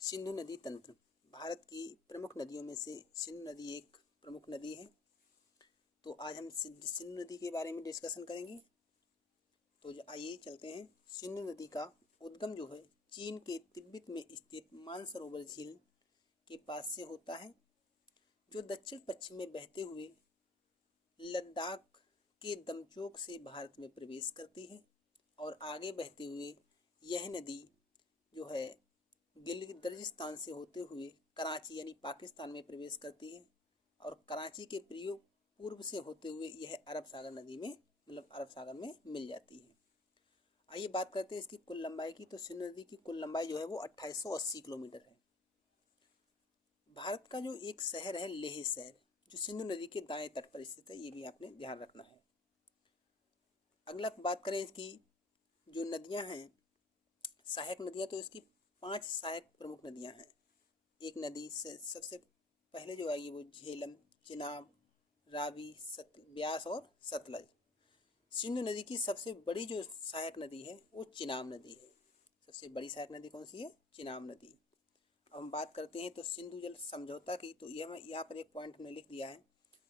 सिंधु नदी तंत्र। भारत की प्रमुख नदियों में से सिंधु नदी एक प्रमुख नदी है। तो आज हम सिंधु नदी के बारे में डिस्कशन करेंगे। तो आइए चलते हैं। सिंधु नदी का उद्गम जो है चीन के तिब्बत में स्थित मानसरोवर झील के पास से होता है, जो दक्षिण पश्चिम में बहते हुए लद्दाख के दमचोक से भारत में प्रवेश करती है और आगे बहते हुए यह नदी जो है गिलगित बल्तिस्तान से होते हुए कराची यानी पाकिस्तान में प्रवेश करती है और कराची के पूर्व से होते हुए यह अरब सागर नदी में अरब सागर में मिल जाती है। आइए बात करते हैं इसकी कुल लंबाई की। तो सिंधु नदी की कुल लंबाई जो है वो 2880 किलोमीटर है। भारत का जो एक शहर है लेह शहर, जो सिंधु नदी के दाएं तट पर स्थित है, ये भी आपने ध्यान रखना है। अगला बात करें इसकी जो नदियां हैं सहायक नदियां, तो इसकी 5 सहायक प्रमुख नदियां हैं। एक नदी से सबसे पहले जो आएगी वो झेलम, चिनाब, रावी, ब्यास और सतलज। सिंधु नदी की सबसे बड़ी जो सहायक नदी है वो चिनाब नदी है। सबसे बड़ी सहायक नदी कौन सी है? चिनाब नदी। अब हम बात करते हैं तो सिंधु जल समझौता की। तो यह मैं यहाँ पर एक पॉइंट हमने लिख दिया है।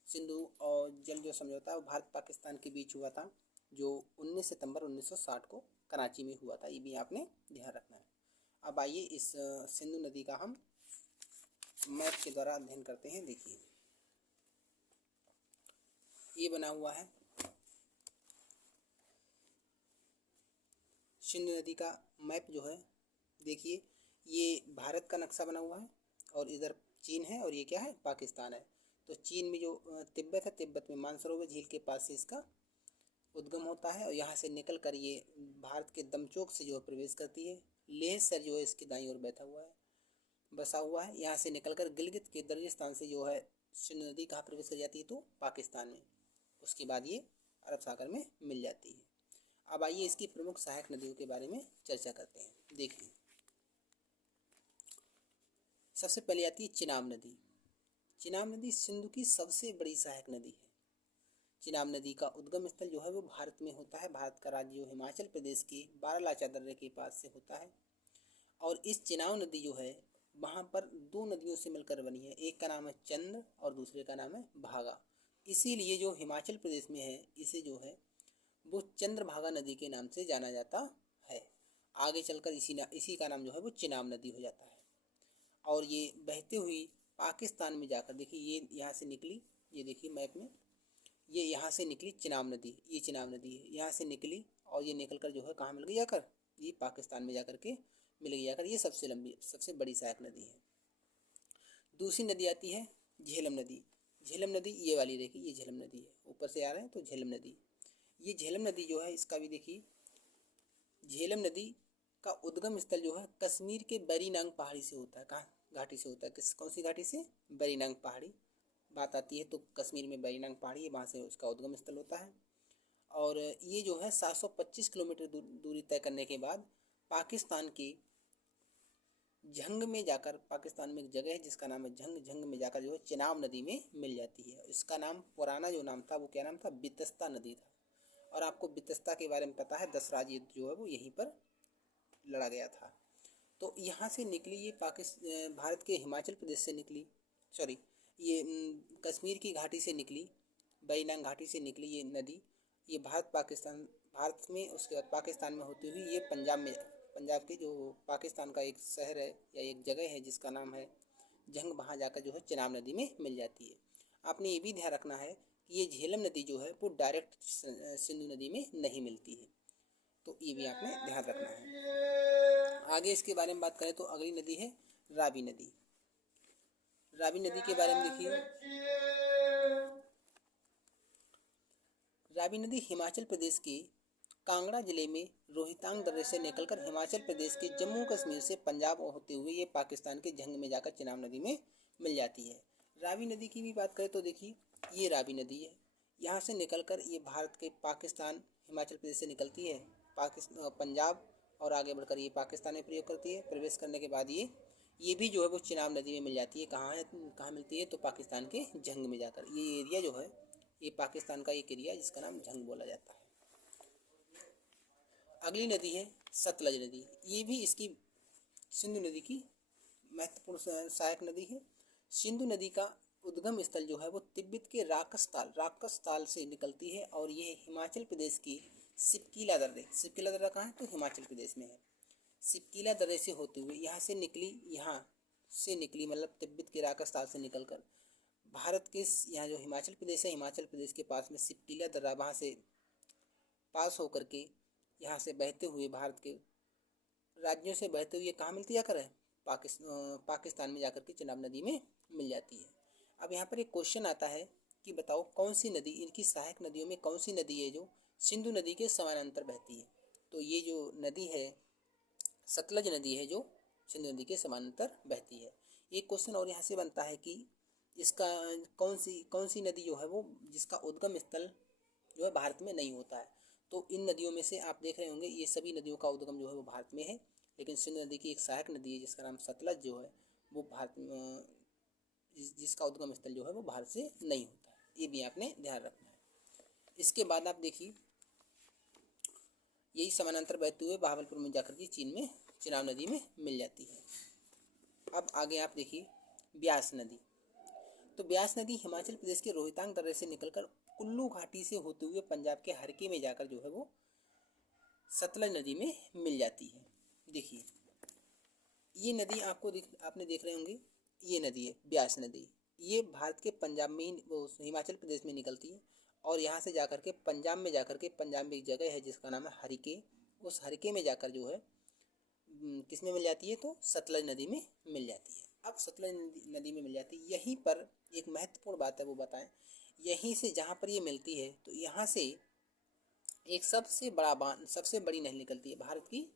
सिंधु और जल जो समझौता वो भारत पाकिस्तान के बीच हुआ था, जो 19 सितंबर 1960 को कराची में हुआ था। ये भी आपने ध्यान रखना है। अब आइए इस सिंधु नदी का हम मैप के द्वारा अध्ययन करते हैं। देखिए ये बना हुआ है सिंधु नदी का मैप जो है। देखिए ये भारत का नक्शा बना हुआ है और इधर चीन है और ये क्या है? पाकिस्तान है। तो चीन में जो तिब्बत है, तिब्बत में मानसरोवर झील के पास से इसका उद्गम होता है और यहाँ से निकल कर ये भारत के दमचोक से जो है प्रवेश करती है। लेह शहर जो है इसकी दाईं ओर बसा हुआ है। यहाँ से निकलकर गिलगित के बल्तिस्तान से जो है सिंधु नदी कहाँ प्रवेश कर जाती है? तो पाकिस्तान में। उसके बाद ये अरब सागर में मिल जाती है। अब आइए इसकी प्रमुख सहायक नदियों के बारे में चर्चा करते हैं। देखिए सबसे पहले आती है चिनाब नदी। चिनाब नदी सिंधु की सबसे बड़ी सहायक नदी है। चिनाब नदी का उद्गम स्थल जो है वो भारत में होता है। भारत का राज्य जो हिमाचल प्रदेश के बारालाचा दर्रे के पास से होता है और इस चिनाब नदी जो है वहाँ पर 2 नदियों से मिलकर बनी है। एक का नाम है चंद्र और दूसरे का नाम है भागा। इसीलिए जो हिमाचल प्रदेश में है इसे जो है वो चंद्रभागा नदी के नाम से जाना जाता है। आगे चलकर इसी का नाम जो है वो चिनाब नदी हो जाता है और ये बहते हुई पाकिस्तान में जाकर, देखिए ये यहाँ से निकली, ये देखिए मैप में, ये यहाँ से निकली चिनाब नदी, ये चिनाब नदी है, यहाँ से निकली और ये निकल कर जो है कहाँ मिल गई जाकर? ये पाकिस्तान में जाकर के मिल गई जाकर। ये सबसे लंबी सबसे बड़ी सहायक नदी है। दूसरी नदी आती है झेलम नदी। झेलम नदी ये वाली देखिए, ये झेलम नदी है, ऊपर से आ रहा है तो झेलम नदी। ये झेलम नदी जो है इसका भी देखिए, झेलम नदी का उद्गम स्थल जो है कश्मीर के बरीनांग पहाड़ी से होता है। कहाँ? घाटी से होता है। कौन सी घाटी से? बरीनांग पहाड़ी। बात आती है तो कश्मीर में बरीनांग पहाड़ी है, वहाँ से उसका उद्गम स्थल होता है। और ये जो है 725 किलोमीटर दूरी तय करने के बाद पाकिस्तान के झंग में जाकर, पाकिस्तान में एक जगह है जिसका नाम है झंग में जाकर जो है चिनाब नदी में मिल जाती है। इसका नाम पुराना जो नाम था वो क्या नाम था? बितस्ता नदी था। और आपको बितस्ता के बारे में पता है, 10 राज्य युद्ध जो है वो यहीं पर लड़ा गया था। तो यहाँ से निकली ये भारत के हिमाचल प्रदेश से निकली, सॉरी ये कश्मीर की घाटी से निकली, बरीनांग घाटी से निकली ये नदी। ये भारत में, उसके बाद पाकिस्तान में होती हुई ये पंजाब के जो पाकिस्तान का एक शहर है या एक जगह है जिसका नाम है जंग, वहाँ जाकर जो है चिनाब नदी में मिल जाती है। आपने ये भी ध्यान रखना है कि ये झेलम नदी जो है वो डायरेक्ट सिंधु नदी में नहीं मिलती है, तो ये भी आपने ध्यान रखना है। आगे इसके बारे में बात करें तो अगली नदी है रावी नदी। रावी नदी के बारे में देखिए, रावी नदी हिमाचल प्रदेश के कांगड़ा जिले में रोहतांग दर्रे से निकलकर हिमाचल प्रदेश के जम्मू कश्मीर से पंजाब होते हुए ये पाकिस्तान के झंग में जाकर चिनाब नदी में मिल जाती है। रावी नदी की भी बात करें तो देखिए ये रावी नदी है, यहाँ से निकलकर ये भारत के पाकिस्तान हिमाचल प्रदेश से निकलती है पंजाब और आगे बढ़कर ये पाकिस्तान में प्रवेश करने के बाद ये भी जो है वो चिनाब नदी में मिल जाती है। कहाँ मिलती है? तो पाकिस्तान के झंग में जाकर। ये एरिया जो है ये पाकिस्तान का एक एरिया जिसका नाम झंग बोला जाता है। अगली नदी है सतलज नदी। ये भी इसकी सिंधु नदी की महत्वपूर्ण सहायक नदी है। सिंधु नदी का उद्गम स्थल जो है वो तिब्बत के राकस ताल से निकलती है और ये हिमाचल प्रदेश की सिपकीला दर्रा कहाँ है तो हिमाचल प्रदेश में है। सिपकीला दर्रे से होते हुए यहाँ से निकली मतलब तिब्बत के राकस ताल से निकलकर भारत के यहाँ जो हिमाचल प्रदेश है, हिमाचल प्रदेश के पास में सिपकीला दर्रा वहाँ से पास होकर के यहाँ से बहते हुए भारत के राज्यों से बहते हुए कहाँ मिलती जाकर है पाकिस्तान में जाकर के चिनाब नदी में मिल जाती है। अब यहाँ पर एक क्वेश्चन आता है कि बताओ कौन सी नदी, इनकी सहायक नदियों में कौन सी नदी है जो सिंधु नदी के समानांतर बहती है। तो ये जो नदी है सतलज नदी है जो सिंधु नदी के समानांतर बहती है। एक क्वेश्चन और यहाँ से बनता है कि इसका कौन सी नदी जो है वो जिसका उद्गम स्थल जो है भारत में नहीं होता है। तो इन नदियों में से आप देख रहे होंगे ये सभी नदियों का उद्गम जो है वो भारत में है, लेकिन सिंधु नदी की एक सहायक नदी है जिसका नाम सतलज जो है वो जिसका उद्गम स्थल जो है वो भारत से नहीं होता है। ये भी आपने ध्यान रखना है। इसके बाद आप देखिए यही समानांतर बहते हुए बहावलपुर में जाकर के चीन में चिनाब नदी में मिल जाती है। अब आगे आप देखिए ब्यास नदी। तो ब्यास नदी हिमाचल प्रदेश के रोहतांग दर्रे से निकलकर कुल्लू घाटी से होते हुए पंजाब के हरके में जाकर जो है वो सतलज नदी में मिल जाती है। देखिए ये नदी आपने देख रहे होंगे, ये नदी है ब्यास नदी। ये भारत के पंजाब में हिमाचल प्रदेश में निकलती है और यहाँ से जाकर के पंजाब में एक जगह है जिसका नाम है हरिके। उस हरिके में जाकर जो है किस में मिल जाती है तो सतलज नदी में मिल जाती है। अब सतलज नदी में मिल जाती है, यहीं पर एक महत्वपूर्ण बात है वो बताएं। यहीं से जहाँ पर ये मिलती है तो यहाँ से एक सबसे बड़ी नहर निकलती है, भारत की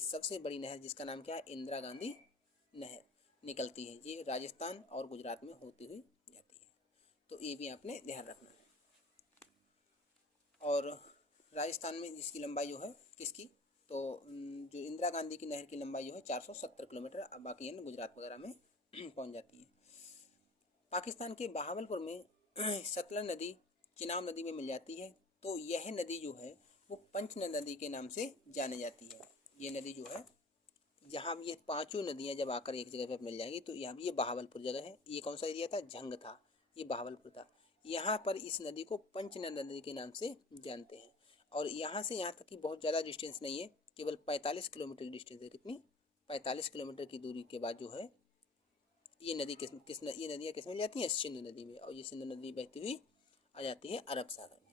सबसे बड़ी नहर जिसका नाम क्या है इंदिरा गांधी नहर निकलती है। ये राजस्थान और गुजरात में होती हुई जाती है, तो ये भी आपने ध्यान रखना है। और राजस्थान में जिसकी लंबाई जो है किसकी तो जो इंदिरा गांधी की नहर की लंबाई जो है 470 किलोमीटर, बाकी है ना गुजरात वगैरह में पहुंच जाती है। पाकिस्तान के बहावलपुर में सतलज नदी चिनाब नदी में मिल जाती है। तो यह नदी जो है वो पंचनद नदी के नाम से जानी जाती है। ये नदी जो है जहाँ ये पांचों नदियाँ जब आकर एक जगह पर मिल जाएंगी तो यहाँ ये बहावलपुर जगह है। ये कौन सा एरिया था, झंग था, ये बहावलपुर था। यहाँ पर इस नदी को पंचनद नदी के नाम से जानते हैं। और यहाँ से यहाँ तक की बहुत ज़्यादा डिस्टेंस नहीं है, केवल 45 किलोमीटर की डिस्टेंस है। कितनी 45 किलोमीटर की दूरी के बाद जो है ये नदी ये नदियाँ किस में मिल जाती हैं सिंधु नदी में, और ये सिंधु नदी बहती हुई आ जाती है अरब सागर में।